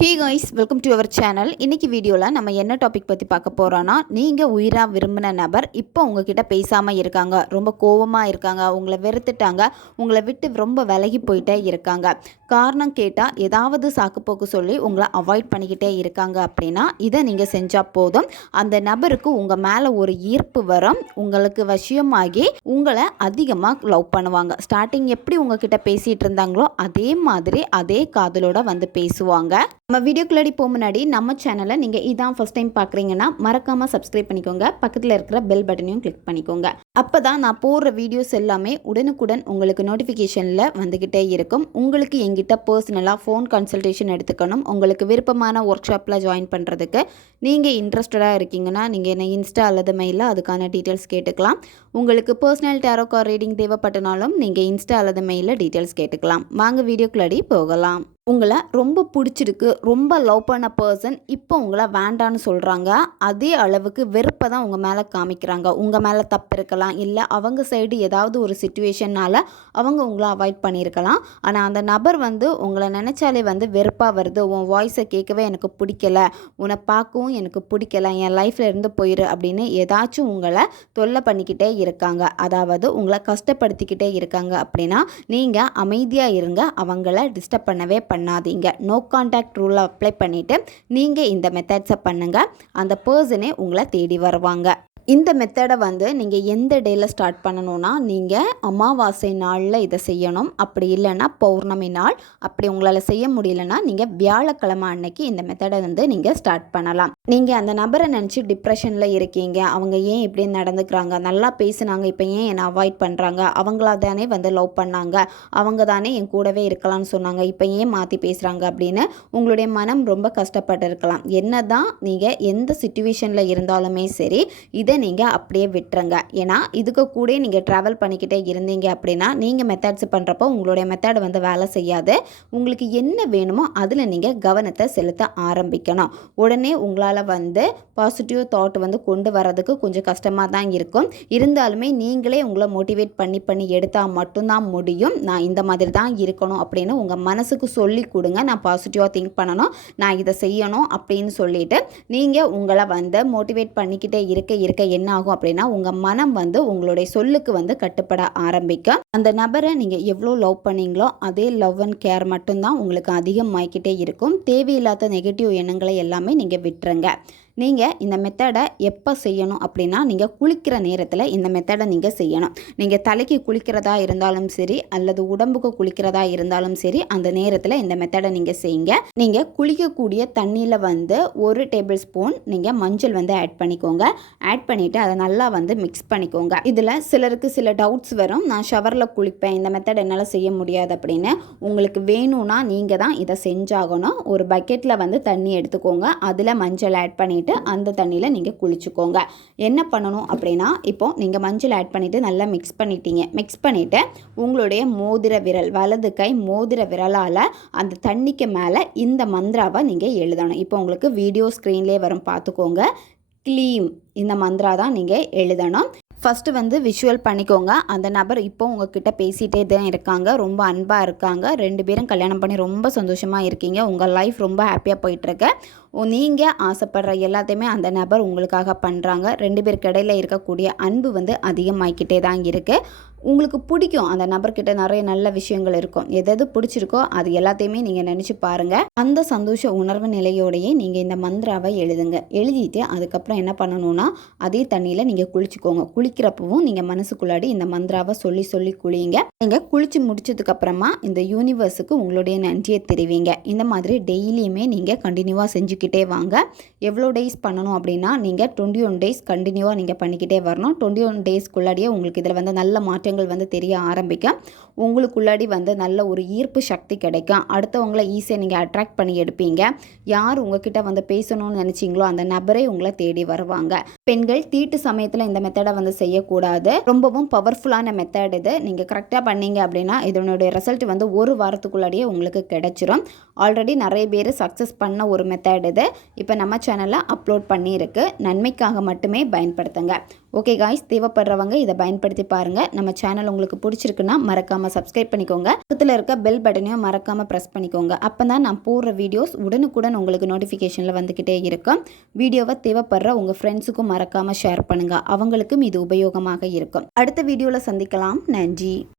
Hi guys welcome to our channel இன்றைக்கி வீடியோவில் நம்ம என்ன டாபிக் பற்றி பார்க்க போகிறோன்னா நீங்கள் உயிராக விரும்பின நபர் இப்போ உங்ககிட்ட பேசாமல் இருக்காங்க. ரொம்ப கோவமாக இருக்காங்க. உங்களை வெறுத்துட்டாங்க. உங்களை விட்டு ரொம்ப விலகி போயிட்டே இருக்காங்க. காரணம் கேட்டால் ஏதாவது சாக்குப்போக்கு சொல்லி உங்களை அவாய்ட் பண்ணிக்கிட்டே இருக்காங்க அப்படின்னா இதை நீங்கள் செஞ்சால் போதும். அந்த நபருக்கு உங்கள் மேலே ஒரு ஈர்ப்பு வரும். உங்களுக்கு விஷயமாகி உங்களை அதிகமாக லவ் பண்ணுவாங்க. ஸ்டார்டிங் எப்படி உங்ககிட்ட பேசிகிட்டு இருந்தாங்களோ அதே மாதிரி அதே காதலோட வந்து பேசுவாங்க. நம்ம வீடியோக்குள்ளாடி போக முன்னாடி நம்ம சேனலை நீங்கள் இதான் ஃபஸ்ட் டைம் பார்க்குறீங்கன்னா மறக்காமல் சப்ஸ்கிரைப் பண்ணிக்கோங்க. பக்கத்தில் இருக்கிற பெல் பட்டனையும் கிளிக் பண்ணிக்கோங்க. அப்போ தான் நான் போடுற வீடியோஸ் எல்லாமே உடனுக்குடன் உங்களுக்கு நோட்டிஃபிகேஷனில் வந்துக்கிட்டே இருக்கும். உங்களுக்கு எங்கிட்ட பர்சனலாக ஃபோன் கன்சல்டேஷன் எடுத்துக்கணும். உங்களுக்கு விருப்பமான ஒர்க் ஷாப்பில் ஜாயின் பண்ணுறதுக்கு நீங்கள் இன்ட்ரெஸ்டடாக இருக்கீங்கன்னா நீங்கள் என்ன இன்ஸ்டா அல்லது மெயிலில் அதுக்கான டீட்டெயில்ஸ் கேட்டுக்கலாம். உங்களுக்கு பர்சனல் டேரோ கார் ரீடிங் தேவைப்பட்டனாலும் நீங்கள் இன்ஸ்டா அல்லது மெயிலில் டீட்டெயில்ஸ் கேட்டுக்கலாம். வாங்க வீடியோக்குள்ளாடி போகலாம். உங்களை ரொம்ப பிடிச்சிருக்கு ரொம்ப லவ் பண்ண பர்சன் இப்போ உங்களை வேண்டான்னு சொல்கிறாங்க அதே அளவுக்கு வெறுப்பை தான் உங்கள் மேலே காமிக்கிறாங்க. உங்கள் மேலே தப்பு இருக்கலாம் இல்லை அவங்க சைடு ஏதாவது ஒரு சுச்சுவேஷனால் அவங்க உங்களை அவாய்ட் பண்ணியிருக்கலாம். ஆனால் அந்த நபர் வந்து உங்களை நினச்சாலே வந்து வெறுப்பாக வருது. உன் வாய்ஸை கேட்கவே எனக்கு பிடிக்கல. உன்னை பார்க்கவும் எனக்கு பிடிக்கல. என் லைஃப்பில் இருந்து போயிரு அப்படின்னு ஏதாச்சும் உங்களை தொல்லை பண்ணிக்கிட்டே இருக்காங்க. அதாவது உங்களை கஷ்டப்படுத்திக்கிட்டே இருக்காங்க அப்படின்னா நீங்கள் அமைதியாக இருங்க. அவங்கள டிஸ்டர்ப் பண்ணவே பண்ணாதீங்க. நோ கான்டாக்ட் ரூலை அப்ளை பண்ணிவிட்டு நீங்கள் இந்த மெத்தட்ஸை பண்ணுங்கள் அந்த பர்சனே உங்களை தேடி வருவாங்க. இந்த மெத்தடை வந்து நீங்கள் எந்த டேயில் ஸ்டார்ட் பண்ணணும்னா நீங்கள் அமாவாசை நாளில் இதை செய்யணும். அப்படி இல்லைன்னா பௌர்ணமி நாள். அப்படி உங்களால் செய்ய முடியலன்னா நீங்கள் வியாழக்கிழமை அன்னைக்கு இந்த மெத்தடை வந்து நீங்கள் ஸ்டார்ட் பண்ணலாம். நீங்கள் அந்த நபரை நினச்சி டிப்ரெஷனில் இருக்கீங்க. அவங்க ஏன் இப்படி நடந்துக்கிறாங்க? நல்லா பேசுனாங்க. இப்போ ஏன் என்னை அவாய்ட் பண்ணுறாங்க அவங்களா தானே வந்து லவ் பண்ணாங்க? அவங்க தானே என் கூடவே இருக்கலாம்னு சொன்னாங்க. இப்போ ஏன் மாற்றி பேசுகிறாங்க அப்படின்னு உங்களுடைய மனம் ரொம்ப கஷ்டப்பட்டு இருக்கலாம். என்ன தான் நீங்கள் எந்த சுச்சுவேஷனில் இருந்தாலுமே சரி இதை நீங்கள் அப்படியே விட்டுருங்க. ஏன்னா இதுக்கு கூட நீங்கள் ட்ராவல் பண்ணிக்கிட்டே இருந்தீங்க அப்படின்னா நீங்கள் மெத்தட்ஸ் பண்ணுறப்போ உங்களுடைய மெத்தட் வந்து வேலை செய்யாது. உங்களுக்கு என்ன வேணுமோ அதில் நீங்கள் கவனத்தை செலுத்த ஆரம்பிக்கணும். உடனே உங்களால் வந்து பாசிட்டிவ் தாட் வந்து கொண்டு வரதுக்கு கொஞ்சம் கஷ்டமாக தான் இருக்கும். இருந்தாலுமே நீங்களே உங்களை மோட்டிவேட் பண்ணி பண்ணி எடுத்தால் மட்டும்தான் முடியும். நான் இந்த மாதிரி தான் இருக்கணும் அப்படின்னு உங்கள் மனசுக்கு சொல்லி கொடுங்க. நான் பாசிட்டிவாக திங்க் பண்ணணும். நான் இதை செய்யணும் அப்படின்னு சொல்லிட்டு நீங்கள் உங்களை வந்து மோட்டிவேட் பண்ணிக்கிட்டே இருக்க இருக்க என்ன ஆகும் அப்படின்னா உங்கள் மனம் வந்து உங்களுடைய சொல்லுக்கு வந்து கட்டுப்பட ஆரம்பிக்கும். அந்த நபரை நீங்கள் எவ்வளோ லவ் பண்ணீங்களோ அதே லவ் அண்ட் கேர் மட்டும்தான் உங்களுக்கு அதிகமாகிக்கிட்டே இருக்கும். தேவையில்லாத நெகட்டிவ் எண்ணங்களை எல்லாமே நீங்கள் விட்டுருங்க. நீங்கள் இந்த மெத்தடை எப்போ செய்யணும் அப்படின்னா நீங்கள் குளிக்கிற நேரத்தில் இந்த மெத்தடை நீங்கள் செய்யணும். நீங்கள் தலைக்கு குளிக்கிறதா இருந்தாலும் சரி அல்லது உடம்புக்கு குளிக்கிறதா இருந்தாலும் சரி அந்த நேரத்தில் இந்த மெத்தடை நீங்கள் செய்யுங்க. நீங்கள் குளிக்கக்கூடிய தண்ணியில் வந்து ஒரு டேபிள் ஸ்பூன் நீங்கள் மஞ்சள் வந்து ஆட் பண்ணிக்கோங்க. ஆட் பண்ணிவிட்டு அதை நல்லா வந்து மிக்ஸ் பண்ணிக்கோங்க. இதில் சிலருக்கு சில டவுட்ஸ் வரும். நான் ஷவரில் குளிப்பேன் இந்த மெத்தட் என்னால் செய்ய முடியாது அப்படின்னு. உங்களுக்கு வேணும்னா நீங்கள் தான் இதை செஞ்சாகணும். ஒரு பக்கெட்டில் வந்து தண்ணி எடுத்துக்கோங்க. அதில் மஞ்சள் ஆட் பண்ணிவிட்டு அந்த தண்ணியில் நீங்கள் குளிச்சுக்கோங்க. என்ன பண்ணணும் அப்படின்னா இப்போ நீங்கள் மஞ்சள் ஆட் பண்ணிவிட்டு நல்லா மிக்ஸ் பண்ணிட்டீங்க. மிக்ஸ் பண்ணிவிட்டு உங்களுடைய மோதிர விரல் வலது கை மோதிர விரலால் அந்த தண்ணிக்கு மேலே இந்த மந்திராவை நீங்கள் எழுதணும். இப்போ உங்களுக்கு வீடியோ ஸ்க்ரீன்லேயே வரும். பார்த்துக்கோங்க. க்ளீம் இந்த மந்த்ரா தான் நீங்கள் எழுதணும். ஃபஸ்ட்டு வந்து விஷுவல் பண்ணிக்கோங்க. அந்த நபர் இப்போ உங்ககிட்ட பேசிகிட்டே தான் இருக்காங்க. ரொம்ப அன்பாக இருக்காங்க. ரெண்டு பேரும் கல்யாணம் பண்ணி ரொம்ப சந்தோஷமாக இருக்கீங்க. உங்கள் லைஃப் ரொம்ப ஹாப்பியாக போயிட்டுருக்கு. நீங்கள் ஆசைப்படுற எல்லாத்தையுமே அந்த நபர் உங்களுக்காக பண்ணுறாங்க ரெண்டு பேருக்கு இடையில இருக்கக்கூடிய அன்பு வந்து அதிகமாகிக்கிட்டே தான் இருக்குது உங்களுக்கு பிடிக்கும். அந்த நபர்கிட்ட நிறைய நல்ல விஷயங்கள் இருக்கும். எதெது பிடிச்சிருக்கோ அது எல்லாத்தையுமே நீங்கள் நினச்சி பாருங்கள் அந்த சந்தோஷ உணர்வு நிலையோடையே நீங்கள் இந்த மந்திராவை எழுதுங்க. எழுதிட்டு அதுக்கப்புறம் என்ன பண்ணணும்னா அதே தண்ணியில் நீங்கள் குளிச்சுக்கோங்க. குளிக்கிறப்பவும் நீங்கள் மனசுக்குள்ளாடி இந்த மந்திராவை சொல்லி சொல்லி குளியுங்க நீங்கள் குளிச்சு முடிச்சதுக்கப்புறமா இந்த யூனிவர்ஸுக்கு உங்களுடைய நன்றியை தெரிவிங்க. இந்த மாதிரி டெய்லியுமே நீங்கள் கண்டினியூவாக செஞ்சுக்கிட்டே வாங்க. எவ்வளோ டேஸ் பண்ணணும் அப்படின்னா நீங்கள் டுவெண்ட்டி ஒன் டேஸ் கண்டினியூவாக நீங்கள் பண்ணிக்கிட்டே வரணும். டுவெண்ட்டி ஒன் டேஸ்க்குள்ளாடியே உங்களுக்கு இதில் வந்து நல்ல மாற்றம் மாற்றங்கள் வந்து தெரிய ஆரம்பிக்கும். உங்களுக்குள்ளாடி வந்து நல்ல ஒரு ஈர்ப்பு சக்தி கிடைக்கும். அடுத்தவங்கள ஈஸியாக நீங்கள் அட்ராக்ட் பண்ணி எடுப்பீங்க. யார் உங்ககிட்ட வந்து பேசணும்னு நினச்சிங்களோ அந்த நபரே உங்களை தேடி வருவாங்க. பெண்கள் தீட்டு சமயத்தில் இந்த மெத்தடை வந்து செய்யக்கூடாது. ரொம்பவும் பவர்ஃபுல்லான மெத்தட் இது. நீங்கள் கரெக்டாக பண்ணீங்க அப்படின்னா இதனுடைய ரிசல்ட் வந்து ஒரு வாரத்துக்குள்ளாடியே உங்களுக்கு கிடைச்சிரும். ஆல்ரெடி நிறைய பேர் சக்ஸஸ் பண்ண ஒரு மெத்தட் இது. இப்போ நம்ம சேனலில் அப்லோட் பண்ணியிருக்கு. நன்மைக்காக மட்டுமே பயன்படுத்துங்க. ஓகே காய்ஸ் தேவைப்படுறவங்க இதை பயன்படுத்தி பாருங்கள் நம்ம சேனல் உங்களுக்கு பிடிச்சிருக்குன்னா மறக்காமல் சப்ஸ்கிரைப் பண்ணிக்கோங்க. பக்கத்தில் இருக்க பெல் பட்டனையும் மறக்காமல் ப்ரெஸ் பண்ணிக்கோங்க. அப்போ தான் நான் போடுற வீடியோஸ் உடனுக்குடன் உங்களுக்கு நோட்டிஃபிகேஷனில் வந்துக்கிட்டே இருக்கும். வீடியோவை தேவைப்படுற உங்கள் ஃப்ரெண்ட்ஸுக்கும் மறக்காமல் ஷேர் பண்ணுங்கள் அவங்களுக்கும் இது உபயோகமாக இருக்கும். அடுத்த வீடியோவில் சந்திக்கலாம். நன்றி.